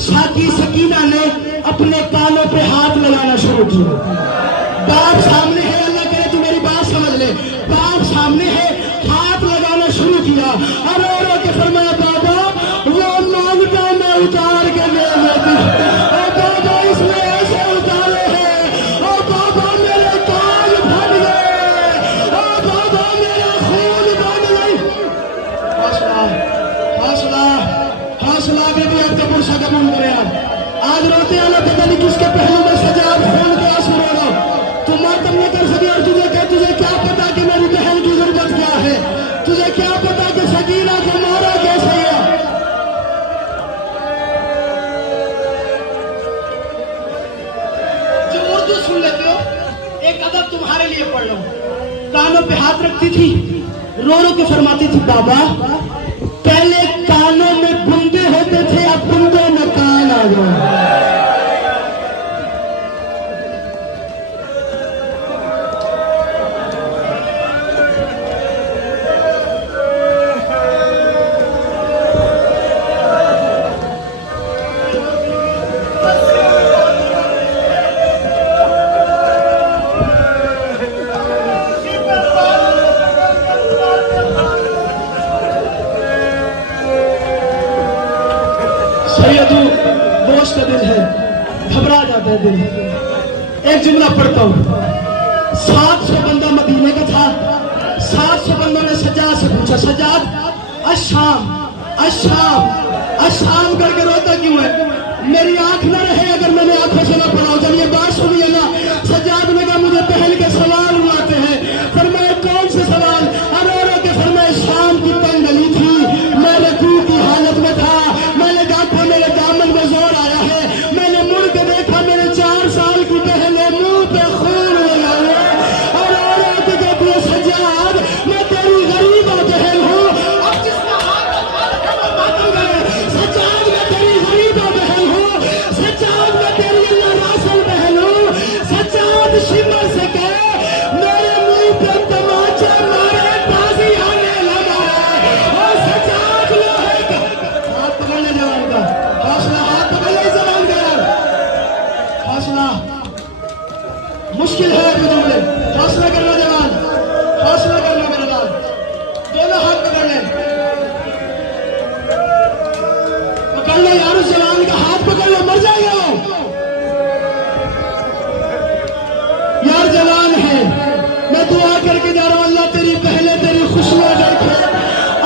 साकी सकीना ने अपने कानों पे हाथ लगाना शुरू किया। बाप सामने है, अल्लाह करे तू मेरी बात समझ ले, बाप सामने है, हाथ लगाना शुरू किया। और रो के फरमाया बाबा वो मांगता मैं उतार के ले लेती, और बाबा इसने ऐसे उतारे हैं, और बाबा मेरे कान फट गए, और बाबा मेरा खून बन गई। हौसला हौसला हौसला बेबी अब तो पुरुषा का मन करे। आज रोते आना पता नहीं किसके पहलू में सजाद खून के आंसू रो रहा हूं। तुम मातम नहीं कर सके और तुझे क्या पता कि मेरी बहन की जरूरत क्या है, तुझे क्या पता कि सकीना को मारा कैसे है। जो उर्दू सुन लेते हो, एक अदब तुम्हारे लिए पढ़ लो। कानों पे हाथ रखती थी, रो रो के फरमाती थी बाबा पहले कानों में बूंदे होते थे, अब बूंदों में कान आ गए। दोस्त का दिल है, घबरा जाता है दिल। एक जुमला पढ़ता हूं। 700 बंदा मदीने का था। 700 बंदों ने सज्जाद से पूछा, सज्जाद अशाम अशाम अशाम करके रोता क्यों है? मेरी आंख न रहे अगर मैंने आंखों से न पढ़ा। जब ये बात सुनी है ना, सज्जाद ने कहा मुझे पहल के सवाल बुलाते हैं। फरमाए कौन से सवाल? अरे के फरमाए शाम की तंग गली थी, मैं रकू की हालत में था, मैंने देखा मेरे दामन में जोर आया है, मैंने मुड़ के देखा मेरे 4 साल की बहन है, मुंह पे खून लगा है। और औरत कहती है सज्जाद मैं तेरी गरीबा बहन हूँ। अब जिसका हाथ मातम करे, सज्जाद मैं तेरी गरीबा बहन हूँ, सज्जाद मैं तेरी अल्लाह रासल बहन हूँ। सज्जाद शिमर से कहे मेरे मुंह पे तमाचा मारे ताजी आने लगा है। और सज्जाद लोहे का हाथ पकड़ने जवान का हौसला, हाथ पकड़ने जवान का हौसला। मुश्किल है अभी जुमले, हौसला करना जवान, हौसला करना मेरा लाल। दोनों हाथ पकड़ ले, पकड़ लो यार उस जवान का हाथ पकड़ लो, मर जाएगा वो यार। जवान है, मैं दुआ करके जा रहा हूं अल्लाह तेरी पहले तेरी खुशियां देखे,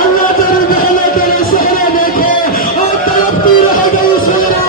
अल्लाह तेरी बहनें तेरे सेहरे देखे, और तड़पती रह गई सेहरा।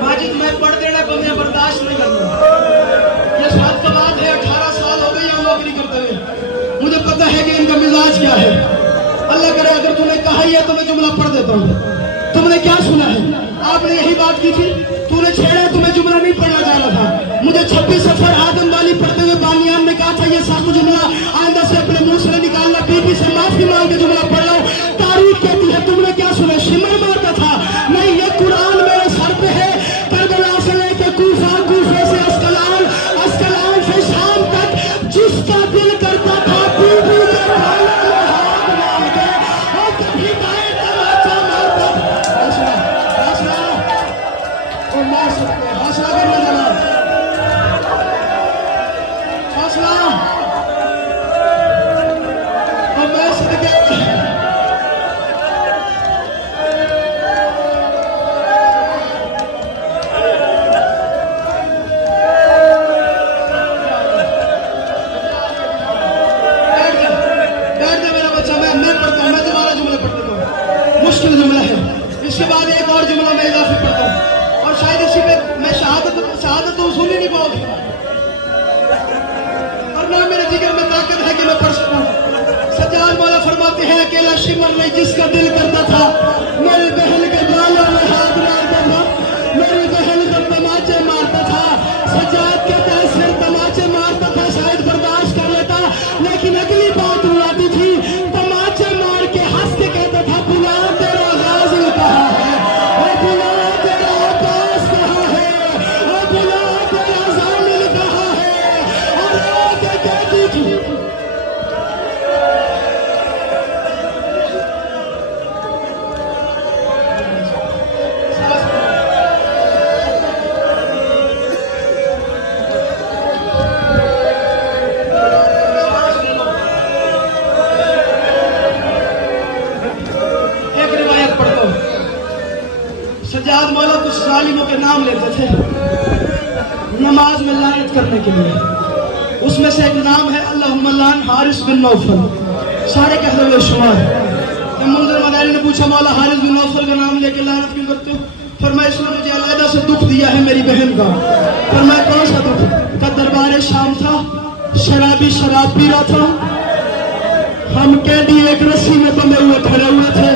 माजिद मैं पढ़ देना को मैं बर्दाश्त नहीं करूंगा। ये साल का बात है, 18 साल हो गए हम नौकरी करते हुए, मुझे पता है कि इनका मिजाज क्या है। अल्लाह करे अगर तूने कहा ही है तो मैं जुमला पढ़ देता हूँ। तुमने क्या सुना है? आपने यही बात की थी, तूने छेड़ा तो मैं जुमला नहीं पढ़ना चाह रहा था। मुझे 26 सफर आदम वाली पढ़ते हुए बानियान ने कहा था ये सात जुमला आइंदा से अपने मुंह से निकालना, बीबी से माफी मांग के जुमला पढ़ लो। तारीफ कहती है तुमने क्या सुना? शिमर मारता था? नहीं, ये कुरान मेरे सर पे है। करबला से लेके कूफा, कूफे से अस्कलान, अस्कलान से शाम तक जिसका दिल करता था बीबी के भाले में हाथ डाल के और कभी दाएं तमाचा मारता था। हौसला हौसला और मार सकते हैं, हौसला करना जवाब, हौसला। 700 बंदा मदीने का था, 700 बंदों ने सज्जाद से पूछा, सज्जाद अशाम अशाम अशाम, मैं तेरी गरीबा बहन हूँ, मैं तेरी अल्लाह रासल बहन हूँ। सज्जाद शिमर से कहे मेरे मुंह पे तमाचा मारे ताजी आने लगा है। और सज्जाद लोहे का हाथ पकड़ ले जवान का, हाथ पकड़ ले जवान का हौसला। मुश्किल है अभी जुमले, हौसला करना जवान, हौसला करना मेरा लाल। अकेला शिमर नहीं जिसका दिल करता था मेरी बहन के बालों में हाथ मारता था, मेरी बहन को तमाचे मारता था। सजाद कहता है सिर तमाचे मारता था शायद बर्दाश्त कर लेता, लेकिन अगली बात उड़ाती थी, तमाचे मार के हंस के कहता था बुला तेरा गाजी कहाँ है, ओ बुला तेरा अब्बास कहाँ है, ओ बुला तेरा जामिल कहाँ है। और आगे कहती थी सज्जाद मौला कुछ जालिमों के नाम लेते थे नमाज में लानत करने के लिए। उसमें से एक नाम है अल्लाहुम्मा लान हारिस बिन नौफल। सारे कहते हुए शुमार। जब मुंज़िर मदानी ने पूछा मौला हारिस बिन नौफल का नाम लेके लानत क्यों करते हो? फरमाया इसने मुझे अलहदा से दुख दिया है मेरी बहन का। फरमाया कौन सा दुख? का दरबार शाम था, शराबी शराब पी रहा था, हम कैदी एक रस्सी में बंधे हुए खड़े हुए थे।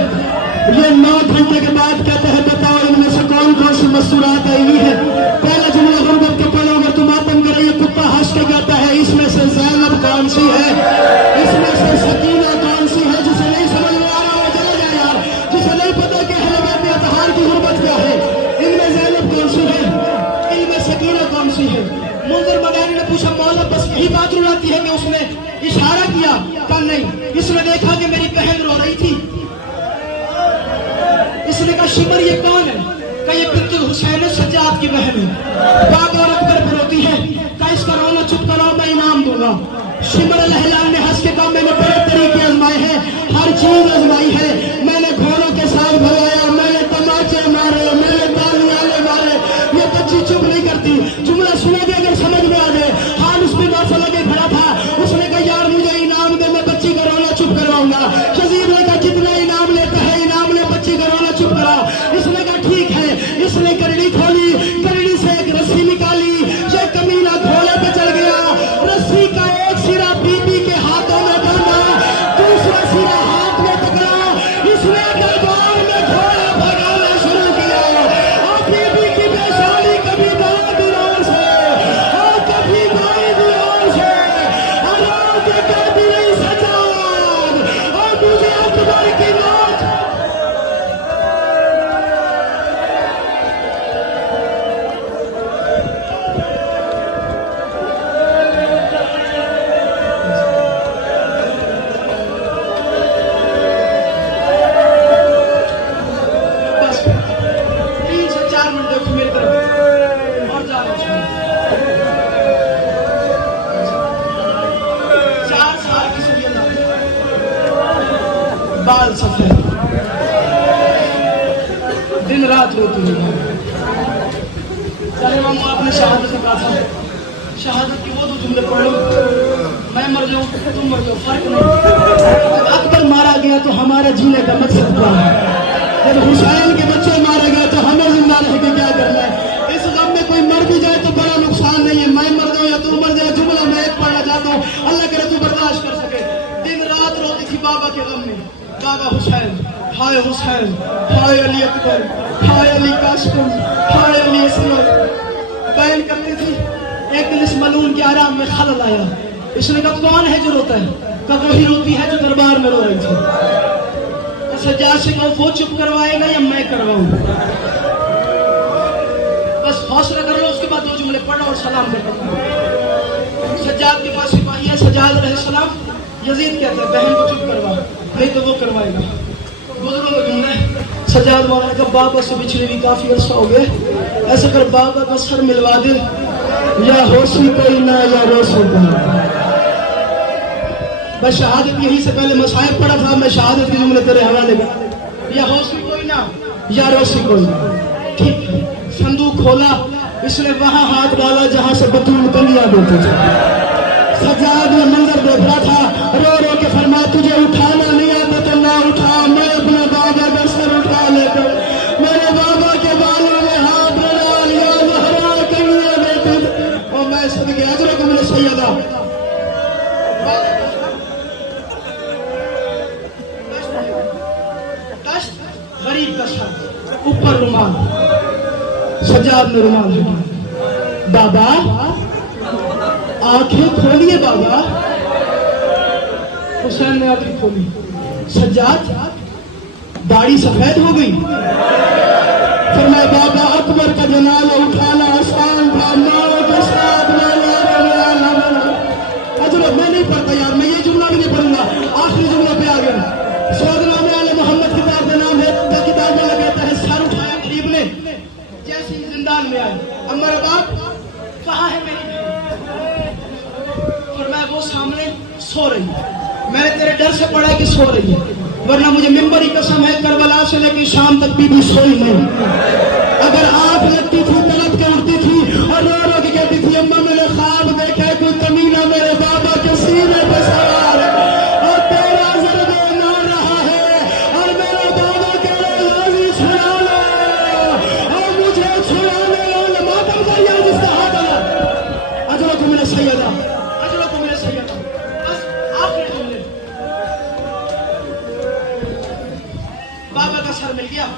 ये 9 घंटे के बाद कहते हैं बताओ इनमें से कौन कौन सी मस्तूरात आई है? पहला जुमला गुरबत के पढ़ो, अगर तुम आतम करे ये कुत्ता हंस के कहता है इसमें से ज़ैनब कौन सी है, इसमें से सकीना कौन सी है? जिसे नहीं समझ में आ रहा वो चला जाए यार, जिसे नहीं पता कि अहल अतहार की गुरबत क्या है, इनमें ज़ैनब कौन सी है, इनमें सकीना कौन सी है? मुंज़िर मदानी ने पूछा मौला बस यही बात रुलाती है कि उसने इशारा किया? कहा नहीं, इसने देखा कि मेरी बहन रो रही थी। इसने कहा शिमर ये कौन है? कहा ये बिंतुल हुसैन सज्जाद की बहन है, बाग और अकबर पर रोती है। कहा इसका रोना चुप कराओ मैं इनाम दूंगा। शिमर अलहलान ने हंस के कहा मैंने बड़े तरीके आजमाए हैं, हर चीज आजमाई है, मैंने घोड़ों के साथ भगाया, मैंने तमाचे मारे, मैंने तालियां मारे, ये बच्ची चुप नहीं करती। जुमला सुना दे अगर समझ में आ जाए। हाल उसमें नौफल लगे खड़ा था, उसने कहा यार मुझे इनाम दे मैं बच्ची का रोना चुप करवाऊंगा। यजीद ने कहा जितना इनाम लेता है इनाम ले, बच्ची का रोना चुप करा। इसने कहा ठीक है। इसने करड़ी खोली, करड़ी से एक रस्सी निकाली, ये कमीना घोड़े पे चढ़ गया, रस्सी का एक सिरा बीबी के हाथों में बांधा, दूसरा सिरा हाथ में पकड़ा, इसने दरबार में घोड़ा भगाना शुरू किया। और बीबी की बेशाली कभी दाएं दीवार से और कभी बाएं दीवार से, और आगे कहती रही सजाद और मुझे अकबर की मौत। बस 3 से 4 मिनट देखो मेरी तरफ और जा रहा हूं। 4 साल की सैयदा, बाल सफेद, दिन रात रोती है। चले मामू आपने शहादत से कहा था, शहादत की वो तो जुमले पढ़ लो, मैं मर जाऊं तुम मर जाओ फर्क नहीं। अकबर मारा गया तो हमारे जीने का मकसद क्या है? जब हुसैन के बच्चे मारे गए तो हमें जिंदा रह के क्या करना है? इस गम में कोई मर भी जाए तो बड़ा नुकसान नहीं है, मैं मर जाऊं या तू मर जाए। जुमला मैं एक पढ़ना चाहता हूँ, अल्लाह करे तू बर्दाश्त कर सके। दिन रात रोती थी बाबा के गम में, बाबा हुसैन, हाय हुसैन, हाय अली अकबर, हाय अली कासिम, हाय अली असगर। बयान करती थी। एक दिन इस मलून के आराम में खलल आया। इसने कहा कौन है जो रोता है? कहा वही रोती है जो दरबार में रो रही थी। सज्जाद से कहो वो चुप करवाएगा या मैं करवाऊं? बस हौसला कर लो, उसके बाद 2 जुमले पढ़ो और सलाम कर दो। सज्जाद के पास सिपाही है, सज्जाद अलैहिस्सलाम, यजीद कहते हैं बहन को चुप करवा, नहीं तो वो करवाएगा। बुजुर्गों का जुमला। सज्जाद मौलाना का बाबा से बिछड़े भी काफी अर्सा हो गया, ऐसा कर बाबा का सर मिलवा दे, या होशी कोई ना या रोशी कोई। बस शहादत यही से पहले मसाइब पढ़ा था, मैं शहादत के जुमले तेरे हवाले में, या होशी कोई ना या रोशी कोई। ठीक है, संदूक खोला, इसने वहां हाथ डाला जहां से बतूल कलियां देते थे। सज्जाद ने मंजर देख रहा था, रो रो के फरमाया तुझे उठाना नहीं आता तो ना उठा, मैं अपने बाबा का सर उठा लेकर मेरे बाबा के बालों में हाथ डाल लिया, जहरा कलियां देते थे। और मैं सब के अजर को मेरे सैयदा सज्जाद ने रुमाल हटाया। बाबा आंखें खोलिए बाबा। हुसैन ने आंखें खोली। सज्जाद दाढ़ी सफेद हो गई। फरमाया बाबा अकबर का जनाजा उठाना आसान था, माओ के साथ मैं नहीं पढ़ता यार, मैं ये जुमला भी नहीं पढ़ूंगा। आखिरी जुमला पे आ गया। सोदनामे आले मोहम्मद किताब का नाम है। किताब में कहता है सर उठाया गरीब ने जैसे ही जिंदान में आए। अब मेरा बाप कहाँ है मेरी बहन? फरमाया वो सामने सो रही है। मैंने तेरे डर से पढ़ा कि सो रही है, वरना मुझे मिंबरी कसम है करबला से लेकर शाम तक बीबी सोई नहीं। अगर आंख लगती थी तड़प के उठती थी और रो रो के कहती थी अम्मा मैंने ख्वाब देखा है कोई कमीना मेरे बाबा के सीने पे सवार है और तेरा ज़रबे मार रहा है और मेरा बाबा कह रहा है छुड़ा लो और मुझे छुड़ाने वाला मातम करिए जिसका हाथ आया। अजरो को मेरे सैयदा, अजरो को मेरे सैयदा। बस आखिरी जुमले। बाबा का सर मिल गया।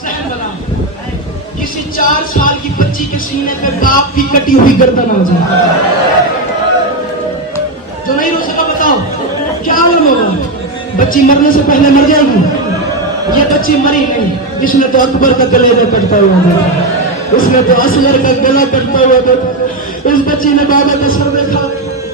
जहन बना किसी 4 साल की बच्ची के सीने पे बाप की कटी हुई गर्दन आ जाए। जो नहीं रो सका बताओ क्या आलम होगा? बच्ची मरने से पहले मर जाएगी। ये बच्ची मरी नहीं, इसने तो अकबर का गले कटता हुआ देखा, इसने तो असगर का गला कटता हुआ देखा। इस बच्ची ने बाबा का सर देखा,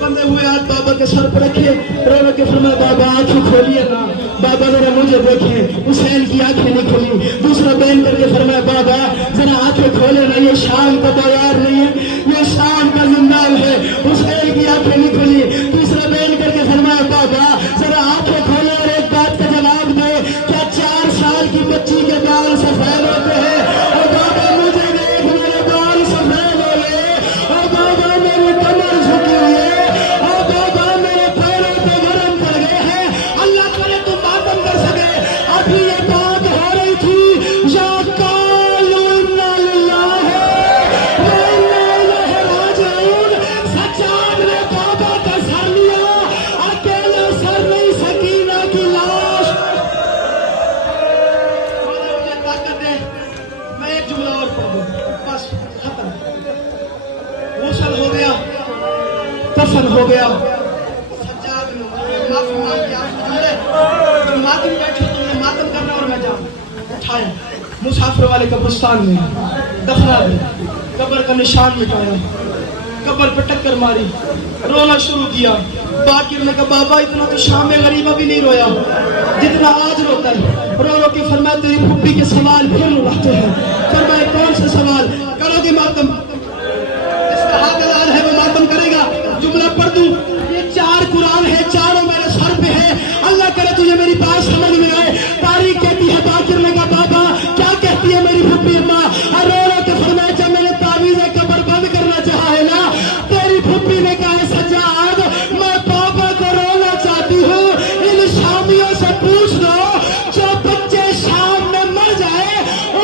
बंधे हुए हाथ बाबा के सर पर रखे, रो रो के फरमाया बाबा आंखें खोलिए ना। बाबा जरा मुझे देखे। हुसैन की आंखें नहीं खोली। दूसरा बैन करके फरमाया बाबा जरा आंखें खोले ना, ये शाम का बाजार नहीं है, ये शाम का जिंदाल है। हुसैन की आंखें नहीं खोली। तीसरा बैन करके फरमाया बाबा जरा आंखें खोले और एक बात का जवाब दे, क्या 4 साल की बच्ची के बाल सफेद होते हैं? और बाबा मुझे देख मेरे बाल सफेद हो गए और बाबा मेरी कमर झुकी हुई है और बाबा मेरे पैरों पे गरम पड़ गए हैं। अल्लाह करे तुम मातम कर सके। अभी ये बात हो रही थी या कालू इन्ना लिल्लाहि व इन्ना इलैहि राजिऊन। सज्जाद ने बाबा का सर लिया, अकेला सर नहीं सकीना की लाश। मुझे ताकत दे, मैं एक जुमला और पढ़ दूं बस खत्म। गुस्ल हो गया, कफन हो गया। सज्जाद ने माफी मांगी। आप जुमले तुम मातम बैठे, तुमने मातम करना और मैं जाऊं। उठाया मुसाफिर वाले कब्रिस्तान में दफना दिया, कब्र का निशान मिटाया, कब्र पे टक्कर मारी, रोना शुरू किया। बाकिर ने कहा बाबा इतना तो शाम में गरीबा भी नहीं रोया जितना आज रोता है। रो रो के फरमाया तेरी फुप्पी के सवाल फिर रुलाते हैं। फरमाया कौन से सवाल? करोगे मातम? इसका हकदार है वो मातम करेगा। जुमला पढ़ दूं, ये 4 कुरान है, चारों मेरे सर पे है। अल्लाह करे तुझे मेरी बात समझ में आए। तारीख कहती है बाकिर ने कहा बाबा क्या कहती है मेरी फुप्पी अम्मा? रो रो के फरमाया जब मैंने तावीज़ कब्र बंद करना चाहा है ना, तेरी फुप्पी ने कहा सज्जाद मैं बाबा को रोना चाहती हूँ। इन शामियों से पूछ लो जो बच्चे शाम में मर जाए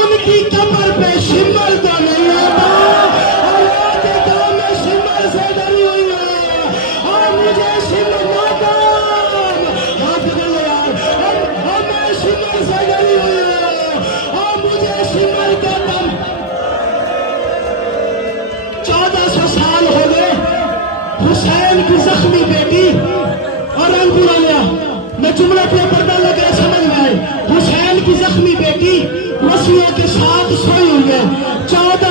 उनकी कब्र पे शिमर तो नहीं आता। और आज गाँव में शिमर से डरी हुई है और मुझे शिमर मातम हाथ गले यार, और मैं शिमर से डरी हुई है और मुझे शिमर का दम। 1400 साल हो गए। हुसैन की जख्मी बेटी और रंग पूरा लिया। मैं जुमला पे पर्दा लगा समझ में आए। हुसैन की जख्मी बेटी रस्सियों के साथ सोई हुई है। 14